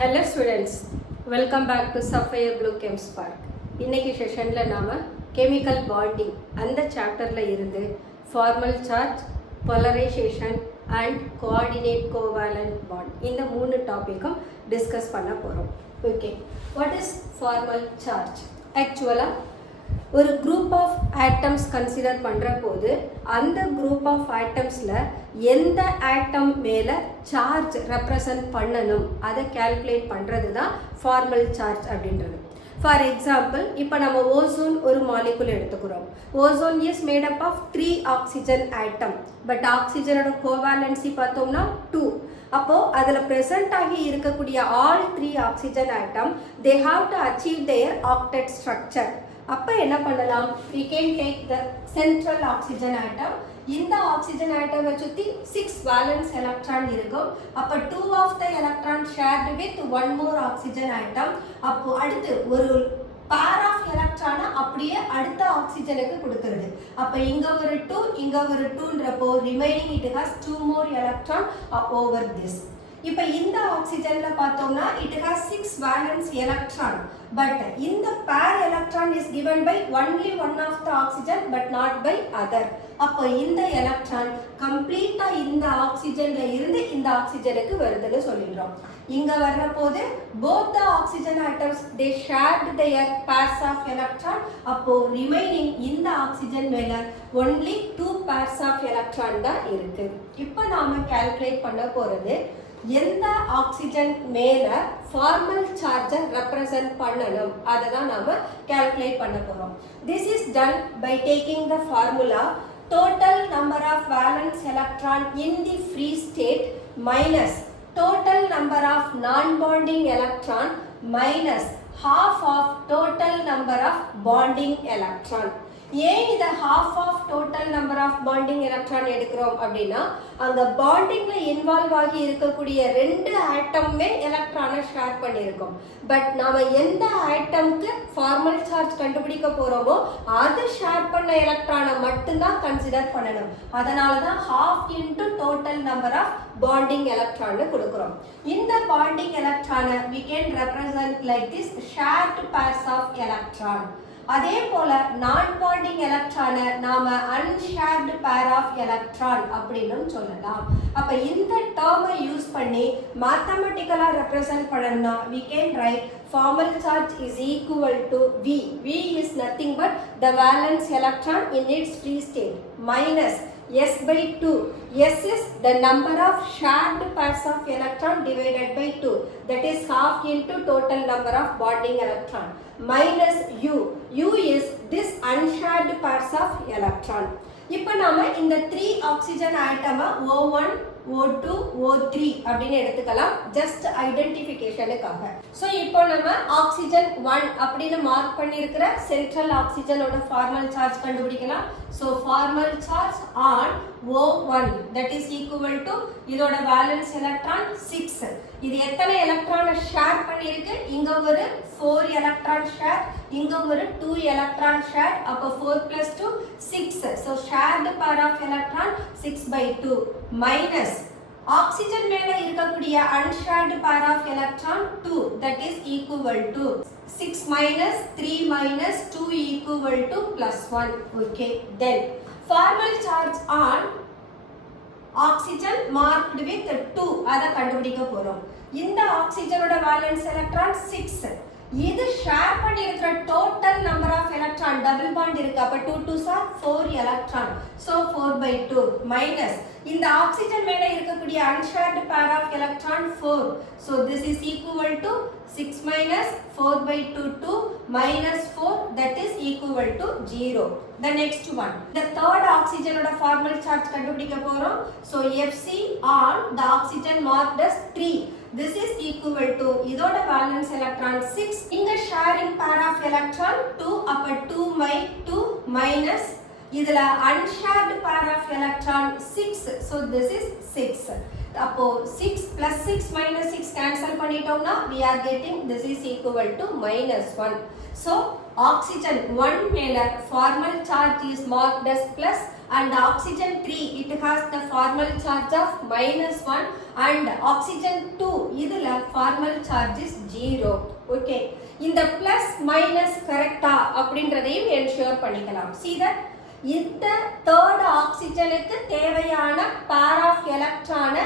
Hello students, welcome back to Sapphire Blue Chem Spark. இன்னைக்கு செஷனில் நாம் கெமிக்கல் பாண்டிங் அந்த சாப்டரில் இருந்து formal charge, polarisation and coordinate covalent bond இந்த 3 டாப்பிக்கும் டிஸ்கஸ் பண்ண போகிறோம். Okay, what is formal charge? ஆக்சுவலாக ஒரு குரூப் ஆஃப் ஆட்டம்ஸ் கன்சிடர் பண்ணுற போது அந்த குரூப் ஆஃப் ஆட்டம்ஸில் எந்த ஆட்டம் மேலே சார்ஜ் ரெப்ரசன்ட் பண்ணணும் அதை கால்குலேட் பண்ணுறது தான் ஃபார்மல் சார்ஜ் அப்படின்றது. ஃபார் எக்ஸாம்பிள், இப்போ நம்ம ஓசோன் ஒரு மாலிகுல் எடுத்துக்கிறோம். Ozone is made up of 3 oxygen atom. But ஆக்சிஜனோட கோவேலன்சி பார்த்தோம்னா 2. அப்போது அதில் ப்ரெசென்ட் ஆகி இருக்கக்கூடிய all 3 oxygen atom they have to achieve their octet structure. அப்போ என்ன பண்ணலாம்? we can take the central oxygen atom. இந்த ஆக்சிஜன் ஆட்டமை சுற்றி 6 வேலன்ஸ் எலக்ட்ரான் இருக்கும். அப்போ 2 of the electron shared with 1 more oxygen atom. அப்போ அடுத்து ஒரு pair of electron அப்படியே அடுத்த ஆக்சிஜனுக்கு கொடுக்கிறது. அப்போ இங்க ஒரு 2 இங்க ஒரு 2ன்றப்போ remaining it has 2 more electron over this. இப்போ இந்த ஆக்சிஜன்ல பார்த்தோம்னா it has 6 valence electron, but இந்த pair electron is given by only one of the oxygen but not by other. அப்போ இந்த எலக்ட்ரான் கம்ப்ளீட்டா இந்த ஆக்சிஜன்ல இருந்து இந்த ஆக்சிஜனுக்கு வருதுன்னு சொல்லிடுறோம். இங்க வர்ற போது both the oxygen atoms they shared their pairs of electron. அப்போ remaining இந்த ஆக்சிஜன் மேல only 2 pairs of electron தான் இருக்கு. இப்போ நாம கால்குலேட் பண்ண போறது எந்த ஆக்சிஜன் மேல ஃபார்மல் சார்ஜை ரெப்ரசன்ட் பண்ணணும் அதை தான் நாம கால்குலேட் பண்ண போறோம். This is done by taking the formula total number of valence electron in the free state minus total number of non-bonding electron minus half of total number of bonding electron. ஏன் இதை half of total number of bonding electron எடுக்கிறோம் அப்படின்னா அந்த பாண்டிங்ல involve ஆகி இருக்கக்கூடிய 2 ஆட்டம்மே எலக்ட்ரானை share பண்ணியிருக்கோம். But நாம எந்த ஆட்டம்க்கு ஃபார்மல் சார்ஜ் கண்டுபிடிக்க போறோமோ அது ஷேர் பண்ண எலக்ட்ரானை மட்டும்தான் கன்சிடர் பண்ணணும். அதனால தான் half into total number of bonding electron கொடுக்கிறோம். இந்த bonding electron we can represent like this shared pairs of electron. அதே போல நான் பாண்டிங் எலக்ட்ரானை நாம அன்ஷேர்டு பேர் ஆஃப் எலக்ட்ரான் அப்படின்னு சொல்லலாம். அப்ப இந்த டேர்மை யூஸ் பண்ணி மேத்தமெட்டிக்கலா ரெப்ரசன்ட் பண்ணணும்னா we can write formal charge is equal to V. V is nothing but the valence electron in its free state minus S by 2. S is the number of shared pairs of electron divided by 2. That is half into total number of bonding electron. Minus U. U is this unshared pairs of electron. இப்போ நாம இந்த 3 oxygen ஆட்டமை O1, O2, O3 அப்படின்னு எடுத்துக்கலாம் just ஐடென்டிஃபிகேஷனுக்காக. So இப்போ நம்ம oxygen 1 அப்படின்னு mark பண்ணியிருக்கிற central ஆக்சிஜனோட formal charge கண்டுபிடிக்கலாம். So formal charge on O1 that is equal to இதோட வேலன்ஸ் எலக்ட்ரான் 6. இது எத்தனை எலக்ட்ரானை ஷேர் பண்ணியிருக்கு? இங்க ஒரு 4 எலக்ட்ரான் ஷேர், இங்க ஒரு 2 எலக்ட்ரான் ஷேர். அப்போ 4 plus 2 6. So shared pair of electron 6 by 2 minus oxygen மேல இருக்கக்கூடிய unshared pair of electron 2 that is equal to 6 minus 3 minus 2 equal to plus 1. Okay, then formal charge on oxygen marked with 2 அதை கண்டுபிடிக்க போறோம். இந்த ஆக்சிஜனோட valence electron 6. இது share பண்ணி இருக்கிற total number of electron double bond இருக்கு. அப்ப 2 2s are 4 electron. So 4 by 2 minus இந்த ஆக்சிஜன் மேல இருக்கக்கூடிய unshared pair of electron 4. So this is equal to 6 minus 4 by 2 2 minus 4 that is equal to 0. The next one, the third oxygen oda formal charge கண்டுபிடிக்க போறோம். So Fc on the oxygen marked as 3. This is equal to இதோட valence electron 6. இங்க sharing pair of electron 2. அப்ப 2 by 2 minus இதுல unshared pair of electron 6. So this is 6. அப்போ 6 plus 6 minus 6 cancel பண்ணிட்டோம்னா we are getting this is equal to -1. So oxygen 1 மேல formal charge is marked as plus and oxygen 3 it has the formal charge of -1 and oxygen 2 இதுல formal charge is 0. Okay, இந்த plus minus கரெக்டா அப்படின்றதையும் ensure பண்ணிக்கலாம். See that இந்த third oxygenக்கு தேவையான pair of electron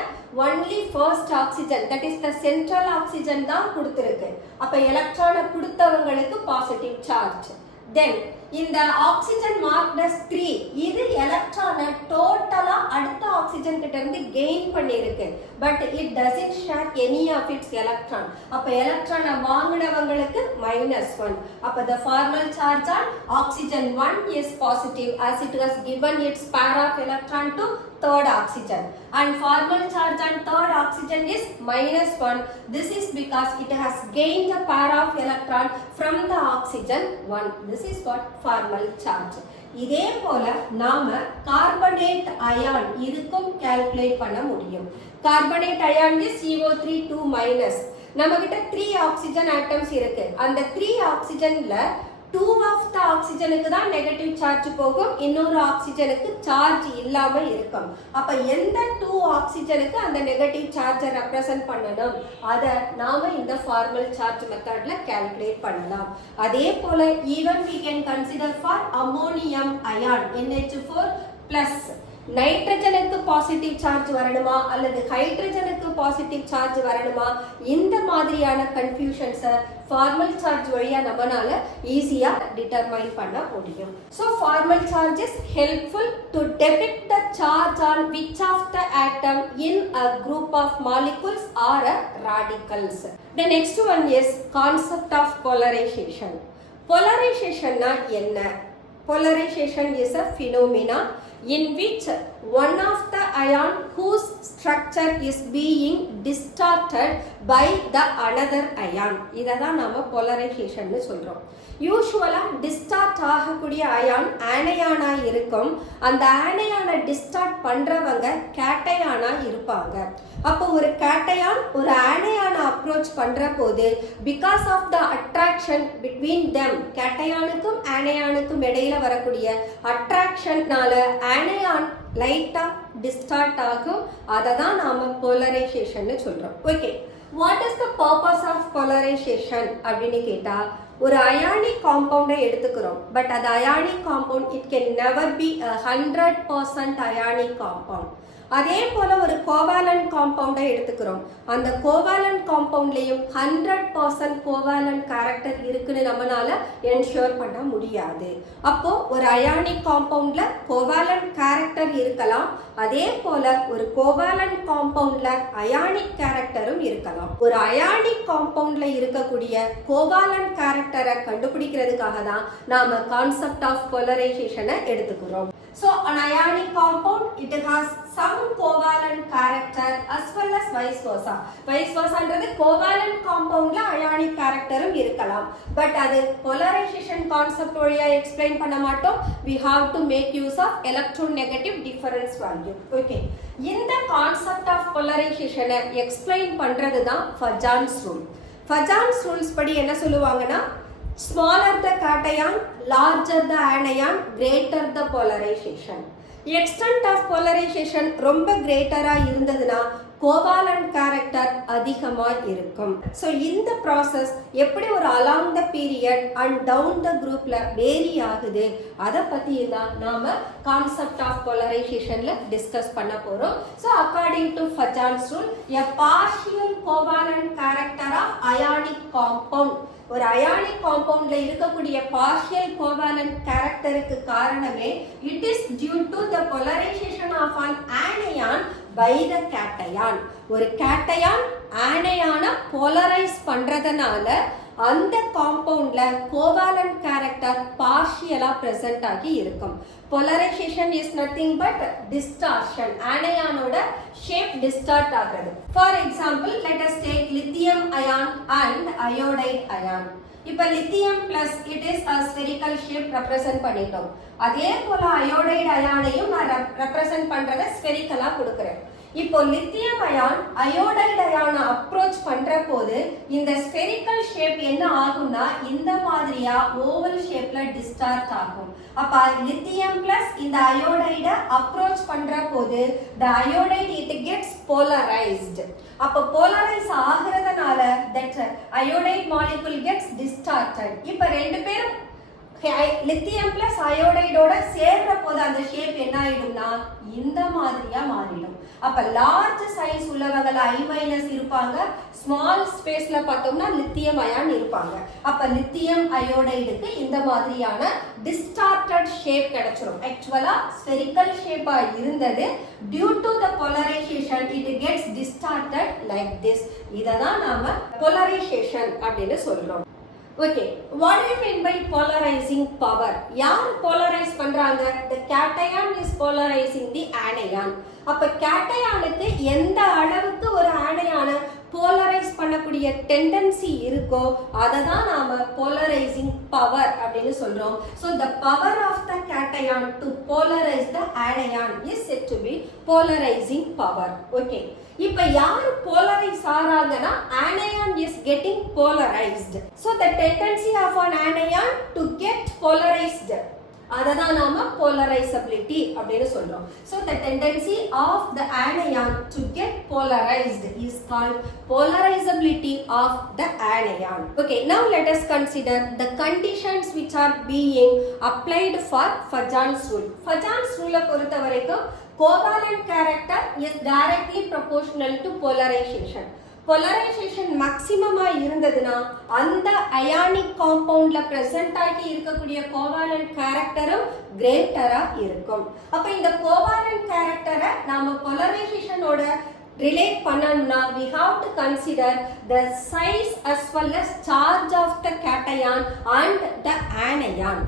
only first oxygen, that is the central oxygen தான் கொடுத்திருக்கு. அப்ப எலக்ட்ரானை கொடுத்தவங்களுக்கு positive charge. Then இந்த oxygen marked as 3 இது எலக்ட்ரானை டோட்டலா அடுத்த ஆக்சிஜன் கிட்ட இருந்து கெயின் பண்ணிருக்கு. But it doesn't share any of its electron. அப்ப எலக்ட்ரானை வாங்குனவங்களுக்கு -1. அப்ப the formal charge on oxygen 1 is positive as it has given its pair of electron to third oxygen, and formal charge on third oxygen is -1. This is because it has gained a pair of electron from the oxygen 1. This is what formal charge. இதே போல நாம carbonate ion இதுக்கும் calculate பண்ண முடியும். Carbonate ion is CO3 2-. நம்ம கிட்ட 3 oxygen atoms இருக்கு. அந்த 3 ஆக்சிஜன்ல 2 of the ஆக்சிஜனுக்கு தான் நெகட்டிவ் சார்ஜ் போகும், இன்னொரு ஆக்சிஜனுக்கு சார்ஜ் இல்லாம இருக்கும். அப்ப எந்த 2 ஆக்சிஜனுக்கு அந்த நெகட்டிவ் சார்ஜை ரெப்ரசன்ட் பண்ணணும் அத நாம இந்த ஃபார்மல் சார்ஜ் மெத்தட்ல கால்குலேட் பண்ணலாம். அதே போல even we can consider for ammonium ion NH4+. நைட்ரஜனுக்கு பாசிட்டிவ் சார்ஜ் வரணுமா அல்லது ஹைட்ரஜனுக்கு பாசிட்டிவ் சார்ஜ் வரணுமா, இந்த மாதிரியான கன்ஃபியூஷன்ஸை ஃபார்மல் சார்ஜ் வழியா நம்மனால ஈஸியா டிட்டர்மைன் பண்ண முடியும். So formal charge is helpful to depict the charge on which of the atom in a group of molecules or radicals. The next one is concept of polarization. Polarization na enna? Polarization is a phenomena in which one of the ion whose structure is being distorted by the another ion. இததான் நாம polarization னு சொல்றோம். யூசுவலா distort ஆகக்கூடிய ion ஆனையானா இருக்கும். அந்த ஆனையானை distort பண்றவங்க கேட்டையானா இருப்பாங்க. அப்போ ஒரு கேட்டையான் ஒரு ஆனையானை அப்ரோச் பண்ற போது because of the attraction between them, கேட்டையானுக்கும் ஆனையானுக்கும் இடையில வரக்கூடிய அட்ராக்ஷன்னால ஆனையான் லைட்டா டிஸ்டார்ட் ஆகும். அதை தான் நாம போலரைசேஷன் சொல்றோம். Okay, what is the purpose of polarization அப்படின்னு கேட்டா, ஒரு அயானிக் காம்பவுண்டை எடுத்துக்கிறோம். பட் அது ionic compound it can never be 100% ionic compound. அதே போல ஒரு கோவாலன்ட் காம்பவுண்டை எடுத்துக்கிறோம். அந்த கோவாலன்ட் காம்பவுண்ட்லயும் 100% கோவாலன்ட் கேரக்டர் இருக்குன்னு நம்மளால என்ஷூர் பண்ண முடியாது. அப்போ ஒரு அயானிக் காம்பவுண்ட்ல கோவாலன்ட் கேரக்டர் இருக்கலாம், அதே போல ஒரு கோவாலன்ட் காம்பவுண்ட்ல அயானிக் கேரக்டரும் இருக்கலாம். ஒரு அயானிக் காம்பவுண்ட்ல இருக்கக்கூடிய கோவாலன்ட் கேரக்டரை கண்டுபிடிக்கிறதுக்காக தான் நாம கான்செப்ட் ஆஃப் போலரைசேஷனை எடுத்துக்கிறோம். So an ionic compound it has some covalent character as well as vice versa. Vice versa ன்றது covalent compoundல ionic characterம் இருக்கலாம். பட் அது polarization concept வழியா explain பண்ண மாட்டோம். We have to make use of electronegative difference value. Okay. இந்த concept of polarization explain பண்றது தான் Fajans rule. Fajans rules படி என்ன சொல்லுவாங்கன்னா, smaller the cation, larger the anion, greater the polarization. Extent of polarization ரொம்ப greater-ஆ இருந்ததுன்னா கோவாலன்ட் கேரக்டர் அதிகமா இருக்கும். ஸோ இந்த ப்ராசஸ் எப்படி ஒரு along the period and down the groupல வேரி ஆகுது அதை பத்தி தான் நாம கான்செப்ட் ஆஃப் போலரைசேஷன்ல டிஸ்கஸ் பண்ண போறோம். So according to Fajans rule, a partial covalent character of ionic compound, ஒரு அயானிக் காம்பவுண்ட்ல இருக்கக்கூடிய பார்ஷியல் கோவாலன்ட் கேரக்டருக்கு காரணமே it is due to the polarisation of an anion by the cation. ஒரு கேட்டையான் ஆனையான polarise பண்றதுனால அந்த காம்பவுண்ட்ல கோவாலன்ட் கேரக்டர் பார்ஷியலா பிரசன்ட் ஆகி இருக்கும். Polarisation is nothing but distortion, ஆனையானோட ஷேப் டிஸ்டார்ட் ஆகிறது. For example, let us take lithium ion and iodide ion. இப்ப lithium plus it is a spherical shape represent பண்ணிட்டோம். அதே போல அயோடைட் அயானையும் நான் ரெப்ரசன்ட் பண்றத ஸ்பெரிக்கலா கொடுக்கிறேன். இப்போ லித்தியம் அயான் அயோடைடு அயான அப்ரோச் பண்ற போது இந்த ஸ்பெரிக்கல் ஷேப் என்ன ஆகும்னா இந்த மாதிரியா ஓவல் ஷேப்ல டிஸ்டார்ட் ஆகும். அப்ப லித்தியம் பிளஸ் இந்த அயோடைட அப்ரோச் பண்ற போது the iodide it gets polarized. அப்ப போலரைஸ் ஆகிறதுனால that iodide molecule gets distorted. இப்ப ரெண்டு பேரும் லித்தியம் பிளஸ் அயோடைடோட சேர்ற போது அந்த ஷேப் என்ன ஆயிடும்னா இந்த மாதிரியா மாறிடும். அப்ப லார்ஜ் சைஸ் உள்ளவங்கள I- இருப்பாங்க, ஸ்மால் ஸ்பேஸ்ல பார்த்தோம்னா லித்தியம் அயான் இருப்பாங்க. அப்ப லித்தியம் அயோடைடுக்கு இந்த மாதிரியான டிஸ்டார்டட் ஷேப் கிடைச்சிரும். ஆக்சுவலா ஸ்பெரிக்கல் ஷேப்பா இருந்தது, due to the polarization it gets distorted like this. இததான் நாம polarization அப்படின்னு சொல்றோம். Okay, what do you mean by polarizing power? யார் polarize பண்றாங்க? The cation is polarizing the anion. அப்ப கேட்டயானுக்கு எந்த அளவுக்கு ஒரு ஆனையான போலரைஸ் பண்ணக்கூடிய டெண்டன்சி இருக்கோ அதை தான் நாம போலரைசிங் பவர் அப்படின்னு சொல்றோம். So the power of the cation to polarize the anion is said to be polarizing power. Okay. இப்ப யார் polarise ஆறாங்கன்னா anion is getting polarized. So the tendency of an anion to get polarized, அததான் நாம polarizability அப்படின்னு சொல்றோம். So the tendency of the anion to get polarized is called polarizability of the anion. Okay, now let us consider the conditions which are being applied for Fajan's rule. Fajan's rule பொறுத்த வரைக்கும் covalent character is directly proportional to polarization. Polarisation மேக்ஸிமமா இருந்ததுன்னா அந்த ionic காம்பவுண்ட்ல present ஆகி இருக்கக்கூடிய கோவாலன்ட் கேரக்டரும் கிரேட்டரா இருக்கும். அப்ப இந்த கோவாலன்ட் கேரக்டரை நாம போலரைசேஷனோட ரிலேட் பண்ணணும்னா we have to consider the size as well as charge of the cation and the anion.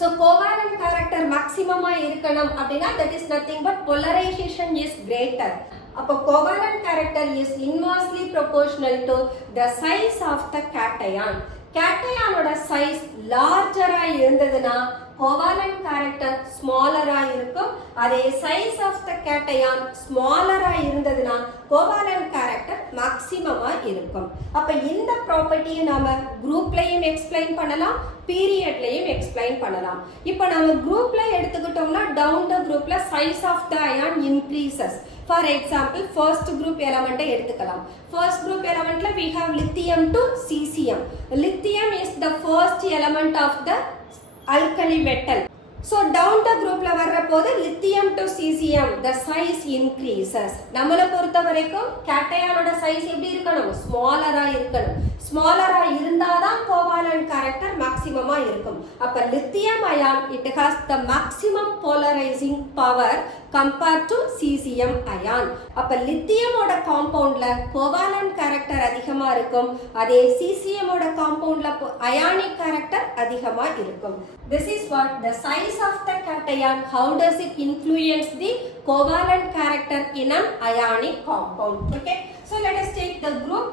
So covalent character maximum இருக்கணும் அப்படினா that is nothing but polarization is greater. அப்போ covalent character is inversely proportional to the size of the cation. கேட்டயானோட size லார்ஜரா இருந்ததுன்னா covalent character smaller-ஆ இருக்கும். அதே size of the cation smaller-ஆ இருந்ததுன்னா covalent character maximum-ஆ இருக்கும். அப்ப இந்த ப்ராப்பர்ட்டியை நாம குரூப்லயும் எக்ஸ்பிளைன் பண்ணலாம், பீரியட்லயும் எக்ஸ்பிளைன் பண்ணலாம். இப்போ நம்ம குரூப்ல எடுத்துக்கிட்டோம்னா டவுன் த குரூப்ல size of the ion increases. For example, first group element எடுத்துக்கலாம். First group elementல we have lithium to cesium. Lithium is the first element of the alkali metal. So down the groupல வர்ற போது lithium to cesium the size increases. நம்மள பொறுத்த வரைக்கும் கேட்டயானோட size எப்படி இருக்கணும்? ஸ்மாலரா இருக்கணும். ஸ்மாலரா இருந்தாதான் covalent character maximum-ஆ இருக்கும். அப்ப lithium ion it has the maximum polarizing power compared to cesium ion. அப்ப lithium-ஓட compound-ல covalent character அதிகமா இருக்கும். அதே cesium-ஓட compound-ல ionic character அதிகமா இருக்கும். This is what the size of the cation, how does it influence the covalent character in an ionic compound. Okay, so let us take the group.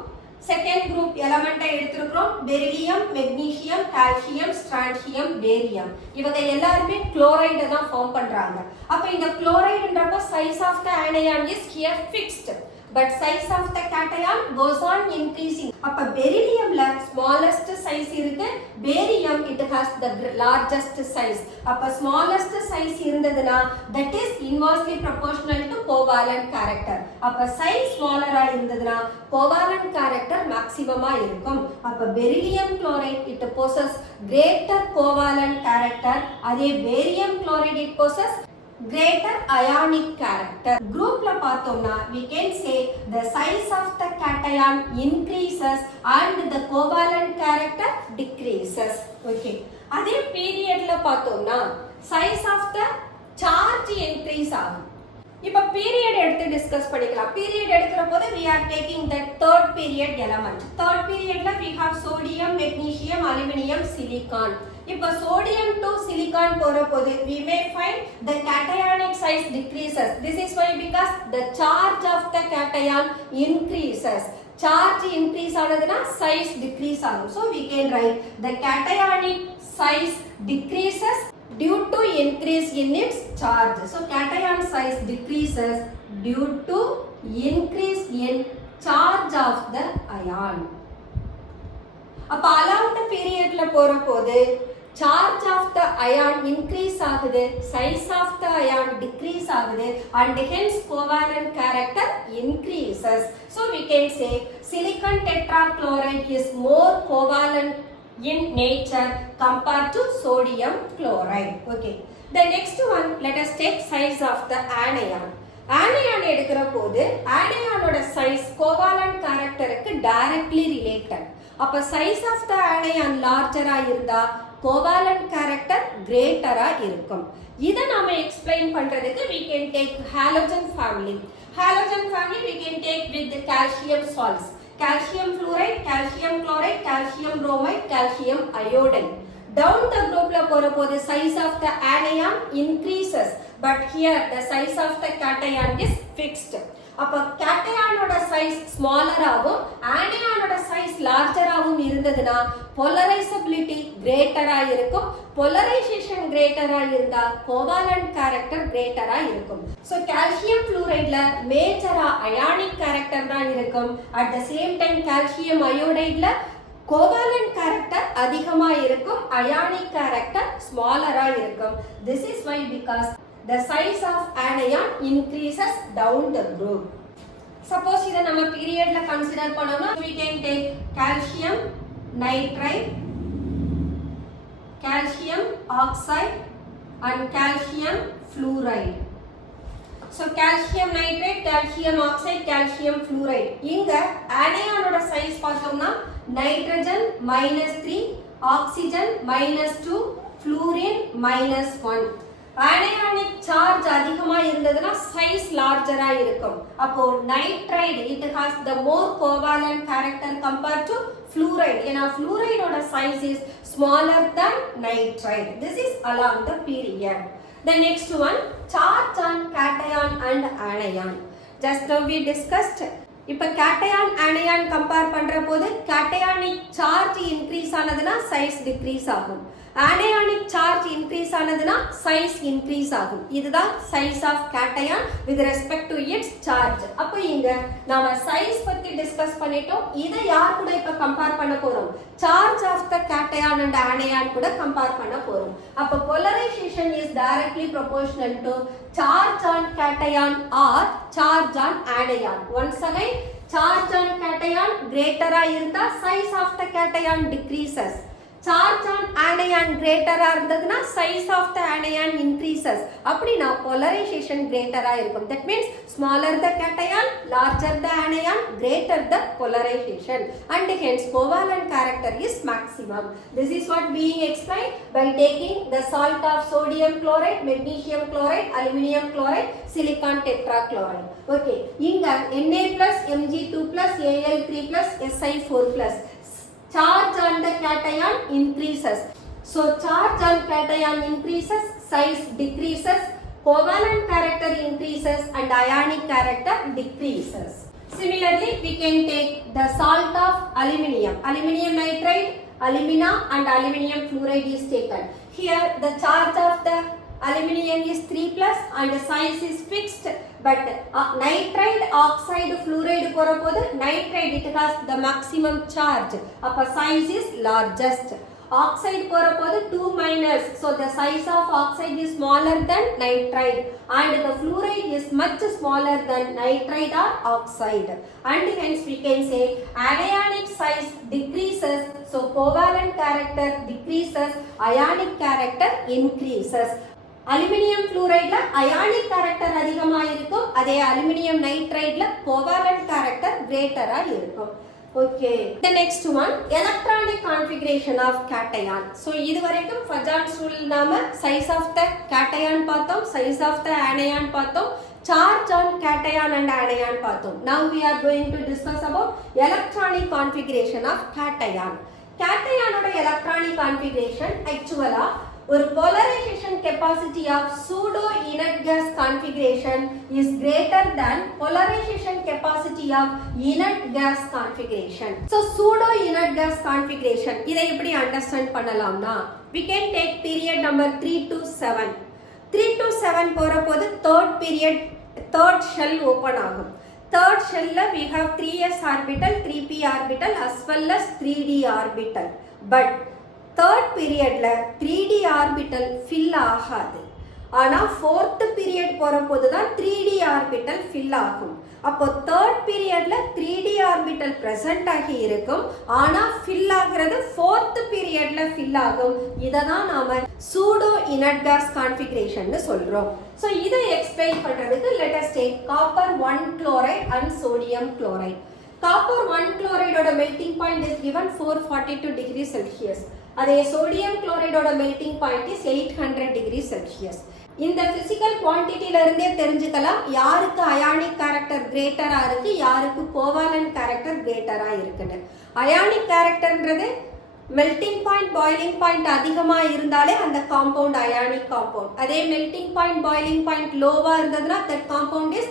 Second group element எடுத்துக்கிறோம். Beryllium, magnesium, calcium, strontium, barium. இவங்க எல்லாரும் chloride தான் form பண்றாங்க. அப்ப இந்த குளோரைடுன்றப்ப size of the anion is here fixed, but size of the cation goes on increasing. அப்ப பெரிலியம்ல smallest size இருக்கு, barium it has the largest size. அப்ப smallest size இருந்ததுன்னா that is inversely proportional to covalent character. அப்ப size smaller-ஆ இருந்ததுன்னா covalent character maximum-ஆ இருக்கும். அப்ப beryllium chloride it possesses greater covalent character. அதே barium chloride it possesses greater ionic character. Groupல பார்த்தோம்னா we can say the size of the cation increases and the covalent character decreases. Okay, அதே periodல பார்த்தோம்னா size of the charge increase ஆகும். இப்போ period எடுத்து discuss பண்ணிக்கலாம். period எடுக்கிற போது we are taking the third period element. third periodல we have sodium, magnesium, aluminum, silicon. இப்போ sodium to silicon போற போது we may find the cationic size decreases. This is why because the charge of the cation increases. Charge increase ஆனதுனா size decrease ஆகும். So we can write the cationic size decreases due to increase in its charge. So cation size decreases due to increase in charge of the ion. அப்ப allowed periodல போறபோது charge of the ion increase ஆகுது, size of the ion decrease ஆகுது, and hence covalent character increases. So we can say silicon tetrachloride is more covalent in nature compared to sodium chloride. Okay. The next one, let us take size of the anion. Anion எடுக்கிற போது anion size covalent character க்கு directly related. அப்ப size of the anion larger இருந்தா covalent character greater இருக்கும். இதை நாம explain பண்றதுக்கு we can take halogen family. Halogen family we can take with the calcium salts. Calcium fluoride, calcium chloride, calcium bromide, calcium iodide. Down the group la போறபோது size of the anion increases, but here the size of the cation is fixed. அப்ப கேட்டயானோட size smaller ஆகும், ஆனியானோட size larger ஆகும் இருந்ததுன்னா போலரைசபிலிட்டி கிரேட்டரா இருக்கும். Polarisation கிரேட்டரா இருந்தா கோவாலன்ட் character கிரேட்டரா இருக்கும். So calcium ஃப்ளூரைட்ல மேஜரா அயானிக் கேரக்டர் தான் இருக்கும். At the same time calcium அயோடைட்ல கோவாலன்ட் கேரக்டர் அதிகமா இருக்கும், அயானிக் கேரக்டர் ஸ்மாலரா இருக்கும். This is why because the size of anion increases down the group. Suppose இதை நம்ம பீரியட்ல கன்சிடர் பண்ணோம்னா we can take calcium nitride, calcium oxide and calcium fluoride. So calcium nitride, calcium oxide, calcium fluoride. இங்க anion size பார்த்தோம்னா nitrogen -3, oxygen -2, fluorine -1. Anionic charge அதிகமா இருந்ததுன்னா size larger இருக்கும். அப்போ nitride it has the more covalent character compared to fluoride. ஏன்னா fluoride ஓட size is smaller than nitride. This is along the period. The next one, charge on cation and anion. Just now we discussed. இப்ப cation anion compare பண்ற போது cationic charge increase ஆனதுன்னா size decrease ஆகும். Anionic charge increase ஆனதுன்னா size increase ஆகும். இதுதான் size of cation with respect to its charge. அப்ப இங்க நாம size பத்தி discuss பண்ணிட்டோம். இதை யார் கூட இப்ப compare பண்ண போறோம்? Charge of the cation and anion கூட compare பண்ண போறோம். அப்ப polarization is directly proportional to charge on cation or charge on anion. Once again, charge on cation greater ஆ இருந்தா size of the cation decreases. Charge on anion greater ஆ இருந்ததுன்னா size of the anion increases. அப்படினா polarization greater ஆ இருக்கும். That means smaller the cation, larger the anion, greater the polarization, and hence covalent character is maximum. This is what being explained by taking the salt of sodium chloride, magnesium chloride, aluminum chloride, silicon tetrachloride. Okay, இங்க Na+, Mg2+, Al3+, Si4+. Charge on the cation increases. So charge on cation increases, size decreases, covalent character increases and ionic character decreases. Similarly, we can take the salt of aluminium. Aluminium nitride, alumina and aluminium fluoride is taken. Here the charge of the aluminium is 3+ and the size is fixed, but nitride oxide fluoride போறபோது nitride it has the maximum charge, அப்ப size is largest. Oxide போறபோது 2-, so the size of oxide is smaller than nitride and the fluoride is much smaller than nitride or oxide, and hence we can say anionic size decreases, so covalent character decreases, ionic character increases. Aluminium fluoride ionic character அதிகமா இருக்கும், அதே aluminium nitride covalent character greater ஆ இருக்கும். Okay, the next one, electronic configuration of cation. So இதுவரைக்கும் Fajans rule நாம size of the cation பார்த்தோம், size of the anion பார்த்தோம், charge on cation and anion பார்த்தோம். Now we are going to discuss about electronic configuration of cation. Cation ஓட electronic configuration actually ஒரு polarization capacity of pseudo inert gas configuration is greater than polarization capacity of inert gas configuration. So pseudo inert gas configuration இதை எப்படி understand பண்ணலாம்னா we can take period number 3 to 7. 3 to 7 போற போது third shell open ஆகும். Third shell we have 3s orbital, 3p orbital as well as 3d orbital. But third periodல 3d orbital fill ஆகாது. ஆனா fourth period போற போது தான் 3d orbital fill ஆகும். அப்போ third periodல 3d orbital present ஆகி இருக்கும். ஆனா fill ஆகிறது fourth periodல fill ஆகும். இத தான் நாம pseudo inert gas configuration னு சொல்றோம். So இதை explain பண்றதுக்கு let us take copper 1 chloride and sodium chloride. Copper 1 chloride ஓட melting point is given 442 degrees Celsius. அதே sodium chloride ஓட melting point is 800 degrees Celsius. இந்த physical quantity ல இருந்தே தெரிஞ்சுக்கலாம் யாருக்கு ionic character greater ஆ இருக்கு யாருக்கு covalent character greater ஆ இருக்குன்னு. ionic characterன்றது melting point boiling point அதிகமா இருந்தாலே அந்த compound ionic compound. அதே melting point boiling point லோவா இருந்ததுனா that compound is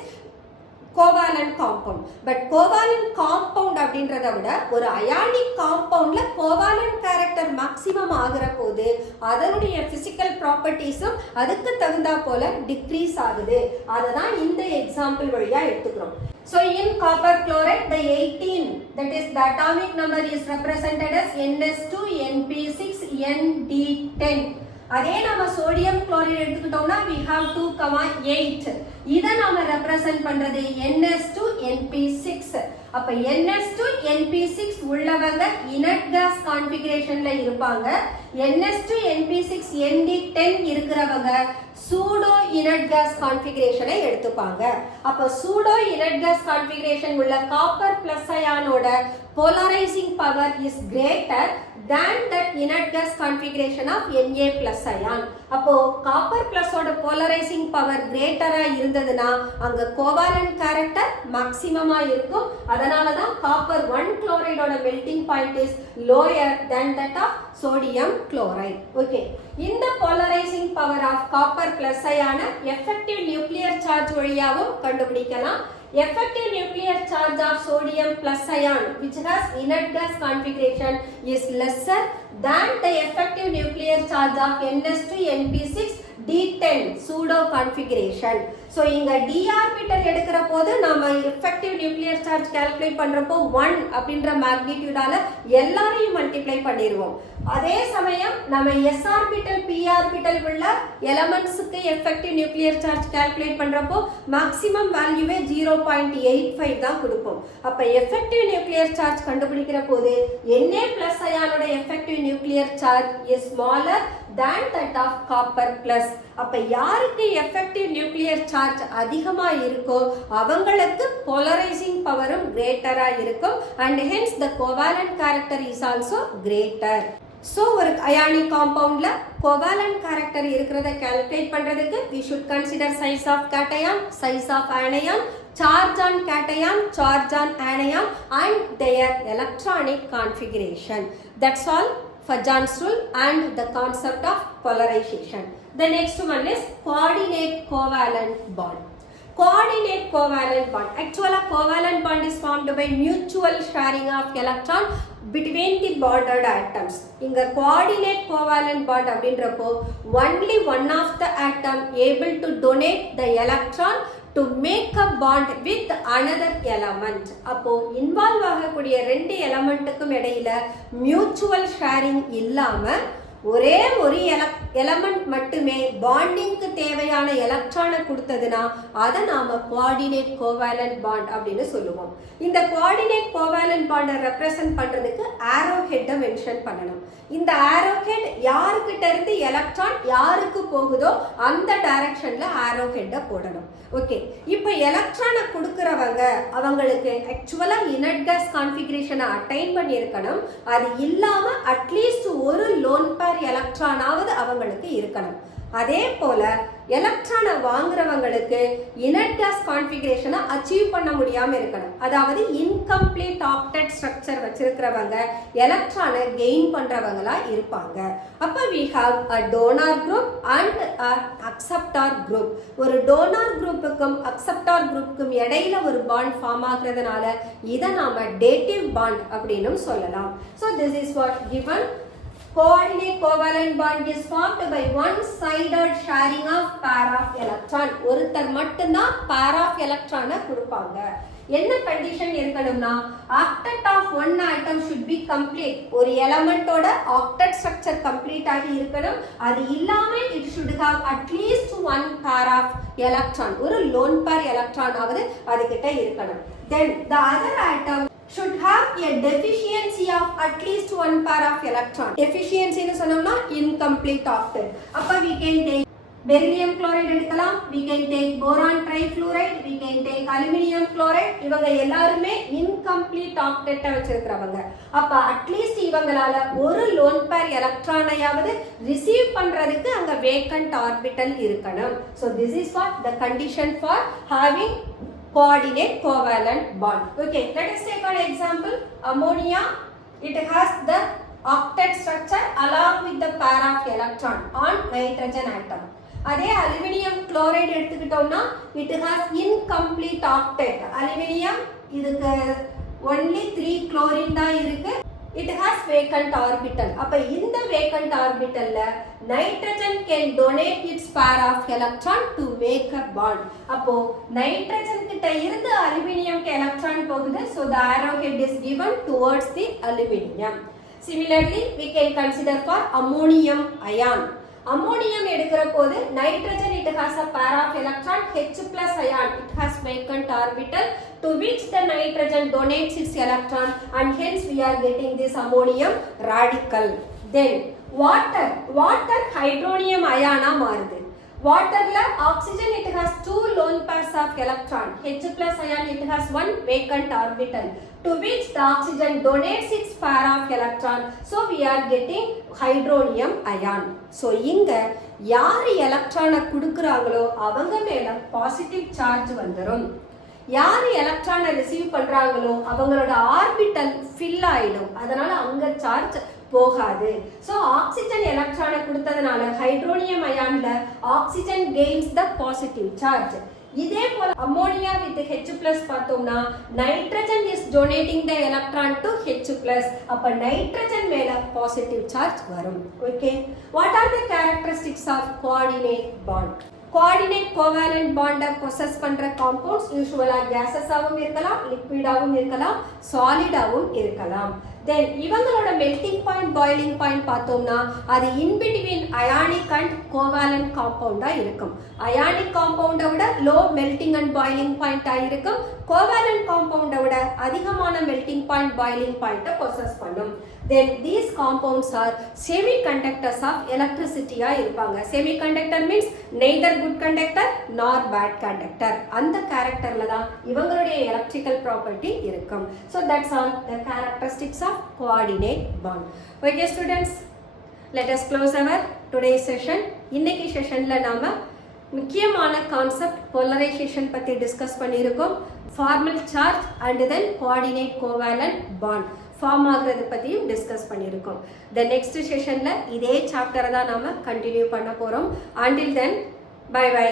covalent compound. But covalent compound அப்படின்றத விட ஒரு ionic compoundல covalent character maximum ஆகுற போது அதனுடைய physical propertiesம் அதுக்கு தகுந்தா போல decrease ஆகுது. அததான் இந்த example வழியா எடுத்துக்கிறோம். So in copper chloride the 18 that is the atomic number is represented as NS2 NP6 ND10. அதே நாம சோடியம் குளோரைடு எடுத்துக்கிட்டோம்னா we have 2,8 இத நாம ரெப்ரசன்ட் பண்றது NS2 NP6. அப்ப NS2 NP6 உள்ளவங்க inert gas configurationல இருப்பாங்க. NS2 NP6 ND10 இருக்கிறவங்க pseudo inert gas configuration எடுத்துப்பாங்க. அப்ப pseudo inert gas configuration உள்ள copper plus ion-ஓட polarizing power is greater than that inert gas configuration of Na plus ion. அப்போ copper plus ஓட polarizing power greater ஆ இருந்ததுனா அங்க covalent character maximum ஆ இருக்கும். அதனால தான் copper 1 chloride ஓட melting point is lower than that of sodium chloride. Okay. இந்த polarizing power of copper plus ion effective nuclear charge வழியாவும் கண்டுபிடிக்கலாம். Effective nuclear charge of sodium plus ion which has inert gas configuration is lesser than the effective nuclear charge of NS2 NP6 D10 pseudo configuration. So இங்க d orbital எடுக்கிற போது நாம effective nuclear charge calculate பண்றப்போ 1 அப்படின்ற magnitudeால எல்லாரையும் multiply பண்ணிடுவோம். அதே சமயம் நம்ம s orbital p orbital உள்ள elementsக்கு effective nuclear charge calculate பண்றப்போ maximum வேல்யூவே 0.85 தான் கொடுப்போம். அப்ப effective nuclear charge கண்டுபிடிக்கிற போது Na plus ion-ஓட effective nuclear charge is smaller than that of copper plus. அப்ப யாருக்கு effective nuclear charge அதிகமா இருக்கோ அவங்களுக்கு polarizing powerம் greater-ஆ இருக்கும் and hence the covalent character is also greater. So ஒரு ionic compoundல covalent character இருக்கிறத calculate பண்றதுக்கு we should consider size of cation, size of anion, charge on cation, charge on anion and their electronic configuration. That's all for John's rule and the concept of polarization. The next one is coordinate covalent bond. Coordinate covalent bond. Actually, covalent bond is formed by mutual sharing of electron between the bonded atoms. இங்க coordinate covalent bond அப்படின்றப்போ only one of the atom able to donate the electron to make a bond with another element. அப்போ involve ஆகக்கூடிய ரெண்டு எலமெண்ட்டுக்கும் இடையில mutual sharing இல்லாம ஒரே ஒரு element மட்டுமே பாண்டிங்க்கு தேவையான எலக்ட்ரானை கொடுத்ததுனா அதை நாம கோஆர்டினேட் கோவேலன்ட் பாண்ட் அப்படின்னு சொல்லுவோம். இந்த கோஆர்டினேட் கோவேலன்ட் பாண்டை ரெப்ரசன்ட் பண்றதுக்கு ஆரோ ஹெட்டை மென்ஷன் பண்ணணும். இந்த ஆரோ ஹெட் யாருக்கிட்ட இருந்து எலக்ட்ரான் யாருக்கு போகுதோ அந்த டைரக்ஷன்ல ஆரோ ஹெட்டை போடணும். ஓகே, இப்போ எலக்ட்ரானை கொடுக்கறவங்க அவங்களுக்கு ஆக்சுவலா இனர்ட் கேஸ் கான்ஃபிகரேஷனை அட்டைன் பண்ணியிருக்கணும். அது இல்லாம அட்லீஸ்ட் ஒரு லோன் பேர் எலக்ட்ரானாவது அவங்களுக்கு இருக்கணும். அதே போல எலக்ட்ரானை வாங்குறவங்களுக்கு இனர்ட் கேஸ் கான்ஃபிகரேஷனை அச்சீவ் பண்ண முடியாம இருக்கணும். அதாவது இன்கம்ப்ளீட் ஆக்டெட் ஸ்ட்ரக்சர் வச்சிருக்கிறவங்க எலக்ட்ரானை கெயின் பண்றவங்களா இருப்பாங்க. அப்ப we have a donor group and a acceptor group. ஒரு டோனார் குரூப்புக்கும் அக்செப்டார் குரூப்புக்கும் இடையில ஒரு பாண்ட் ஃபார்ம் ஆகுறதுனால இதை நாம டேட்டிவ் பாண்ட் அப்படின்னு சொல்லலாம். So this is what given. Coordinate covalent bond is formed by one-sided sharing of pair of electron. ஒருத்தர் மட்டும்தான் pair of electron கொடுப்பாங்க. என்ன கண்டிஷன் இருக்கணும்னா octet of one atom should be complete. ஒரு எலமெண்டோட octet structure complete ஆகி இருக்கணும். அது இல்லாம it should have at least one pair of electron. ஒரு lone pair electron ஆவது அதுகிட்ட இருக்கணும். Then the other atom should have a deficiency of at least one pair of electron. Deficiency னு சொன்னோம்னா incomplete octet. அப்ப we can take beryllium chloride எடுக்கலாம், we can take boron trifluoride, we can take aluminum chloride. இவங்க எல்லாருமே incomplete octet வச்சிருக்கிறவங்க. அப்ப at least இவங்களால ஒரு lone pair எலக்ட்ரானையாவது receive பண்றதுக்கு அங்க vacant orbital இருக்கணும். So this is what the condition for having coordinate covalent bond. Okay, let us take an example. Ammonia, it has the octet structure along with the pair of electron on nitrogen atom. அதே aluminium chloride எடுத்துக்கிட்டோம்னா it has incomplete octet. Aluminium இதுக்கு only 3 chlorine தான் இருக்கு. It has vacant orbital. அப்ப இந்த vacant orbitalல nitrogen can donate its pair of electron to make a bond. அப்போ nitrogen கிட்ட இருந்து அலுமினியம்க்கு electron போகுது. So the arrowhead is given towards the aluminum. Similarly, we can consider for ammonium ion. Ammonium எடுக்கிற போது nitrogen it has a pair of electron H plus ion. It has vacant orbital to which the nitrogen donates its electron and hence we are getting this ammonium radical. Then water hydronium ion மாறுது. Waterல oxygen it has 2 lone pairs of electron. H plus ion it has 1 vacant orbital to which the oxygen donates its pair of electron. So we are getting hydronium ion. So இங்க யார் எலக்ட்ரானை கொடுக்குறாங்களோ அவங்க மேல positive charge வந்துடும். யார் எலக்ட்ரானை receive பண்றாங்களோ அவங்களோட ஆர்பிட்டல் ஃபில் ஆயிடும். அதனால அங்க சார்ஜ் போகாது. So oxygen எலக்ட்ரானை கொடுத்ததனால ஹைட்ரோனியம் அயான்ல oxygen gains the positive charge. இதே போல அம்மோனியா with H+ பார்த்தோம்னா nitrogen is donating the electron to H+. அப்ப nitrogen மேல positive charge வரும். Okay, what are the characteristics of coordinate bond? coordinate covalent bond possess பண்ற compounds usually gases ஆவும் இருக்கலாம், liquid ஆவும் இருக்கலாம், solid ஆவும் இருக்கலாம். Then இவங்களோட melting point boiling point பார்த்தோம்னா அது in between ionic and covalent compound இருக்கும். ionic compound விட low melting and boiling point இருக்கும். covalent compound விட அதிகமான melting point boiling point possess பண்ணும். Then these compounds are semiconductors of electricity இருப்பாங்க. Semiconductor means neither good conductor nor bad conductor. அந்த characterல தான் இவங்களுடைய electrical property இருக்கும். So that's all the characteristics of coordinate bond. Okay students, let us close our today's session. இன்னைக்கு செஷன்ல நாம முக்கியமான concept polarisation பத்தி டிஸ்கஸ் பண்ணியிருக்கோம். Formal charge and then coordinate covalent bond form ஆகுறது பற்றியும் டிஸ்கஸ் பண்ணியிருக்கோம். த நெக்ஸ்ட் செஷனில் இதே சாப்டரை தான் நாம் கண்டினியூ பண்ண போகிறோம். Until then bye by.